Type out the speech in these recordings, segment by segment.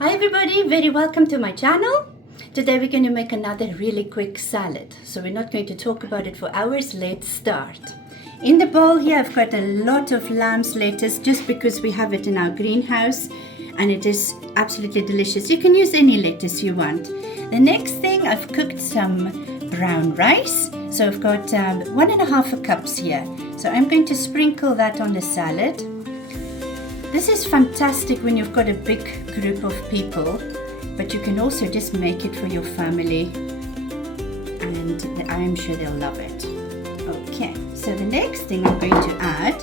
Hi everybody, very welcome to my channel. Today we're going to make another really quick salad. So we're not going to talk about it for hours. Let's start. In the bowl here I've got a lot of lamb's lettuce just because we have it in our greenhouse and it is absolutely delicious. You can use any lettuce you want. The next thing, I've cooked some brown rice. So I've got 1.5 cups here. So I'm going to sprinkle that on the salad. This is fantastic when you've got a big group of people, but you can also just make it for your family and I'm sure they'll love it. Okay, so the next thing I'm going to add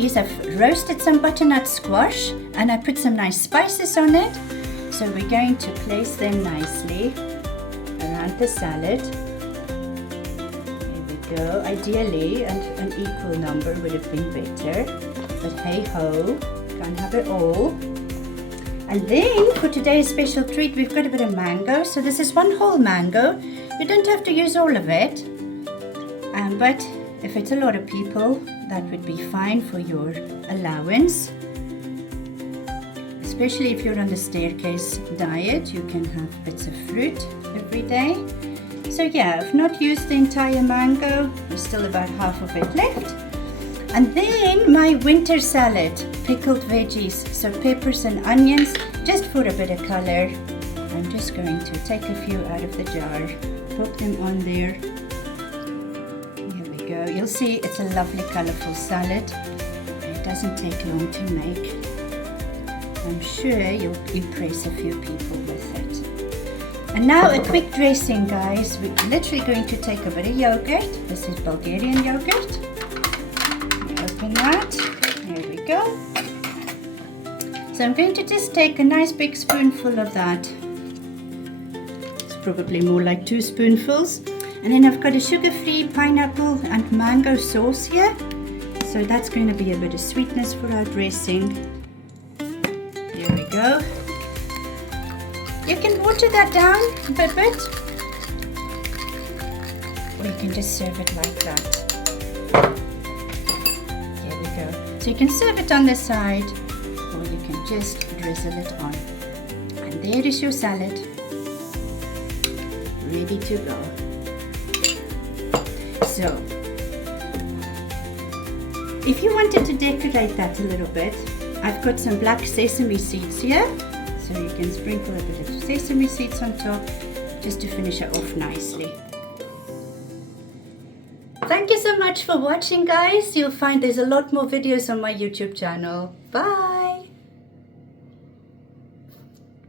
is I've roasted some butternut squash and I put some nice spices on it. So we're going to place them nicely around the salad. There we go. Ideally, an equal number would have been better, but hey ho. Can't have it all. And then for today's special treat we've got a bit of mango. So this is one whole mango. You don't have to use all of it, but if it's a lot of people that would be fine for your allowance, especially if you're on the staircase diet. You can have bits of fruit every day. So yeah, I've not used the entire mango. There's still about half of it left. And then my winter salad, pickled veggies, so peppers and onions, just for a bit of color. I'm just going to take a few out of the jar, pop them on there. Here we go. You'll see it's a lovely colorful salad. It doesn't take long to make. I'm sure you'll impress a few people with it. And now a quick dressing, guys. We're literally going to take a bit of yogurt. This is Bulgarian yogurt. Open that. There we go. So I'm going to just take a nice big spoonful of that. It's probably more like 2 spoonfuls. And then I've got a sugar-free pineapple and mango sauce here. So that's going to be a bit of sweetness for our dressing. There we go. You can water that down a bit. Or you can just serve it like that. So you can serve it on the side, or you can just drizzle it on. And there is your salad, ready to go. So, if you wanted to decorate that a little bit, I've got some black sesame seeds here. So you can sprinkle a bit of sesame seeds on top, just to finish it off nicely. Thank you so much for watching, guys. You'll find there's a lot more videos on my YouTube channel. Bye!